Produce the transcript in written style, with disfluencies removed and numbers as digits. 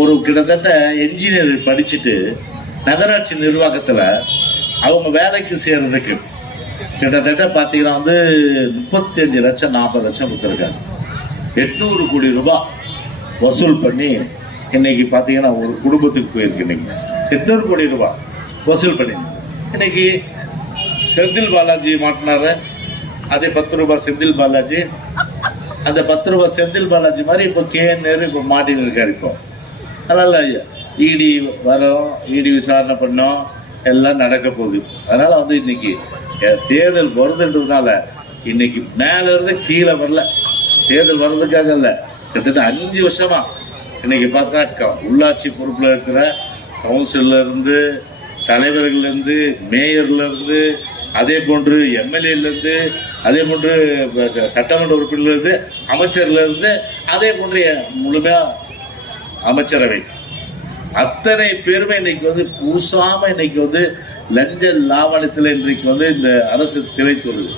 ஒரு கிட்டத்தட்ட என்ஜினியர் படிச்சுட்டு நகராட்சி நிர்வாகத்தில் அவங்க வேலைக்கு சேர்றதுக்கு கிட்டத்தட்ட பார்த்தீங்கன்னா 35 லட்சம் 40 லட்சம் கொடுத்துருக்காங்க. 800 கோடி ரூபாய் வசூல் பண்ணி இன்னைக்கு பார்த்தீங்கன்னா ஒரு குடும்பத்துக்கு போயிருக்கு. இன்னைக்கு 800 கோடி ரூபாய் வசூல் பண்ணி இன்னைக்கு செந்தில் பாலாஜி மாட்டினாரு. அதே 10 ரூபாய் செந்தில் பாலாஜி, அந்த 10 ரூபாய் செந்தில் பாலாஜி மாதிரி இப்போ நேரு இப்போ மாட்டின்னு இருக்காரு. இப்போ அதனால இடி வரோம், இடி விசாரணை பண்ணோம், எல்லாம் நடக்க போகுது. அதனால இன்னைக்கு தேர்தல் வருதுன்றதுனால இன்னைக்கு மேல இருந்து கீழே வரல. தேர்தல் வர்றதுக்காக இல்லை, கிட்டத்தட்ட 5 வருஷமா இன்னைக்கு பார்த்தா உள்ளாட்சி பொறுப்புல இருக்கிற கவுன்சிலர்ல இருந்து, தலைவர்கள் இருந்து, மேயர்ல இருந்து, அதே போன்று எம்எல்ஏல இருந்து, அதே போன்று சட்டமன்ற உறுப்பினர்ல இருந்து, அமைச்சர்ல இருந்து, அதே போன்று முழுமையா அமைச்சரவை அத்தனை பேருமே இன்னைக்கு பூசாம இன்னைக்கு லஞ்ச லாவணத்தில் இன்றைக்கு இந்த அரசு திளைத்துள்ளது.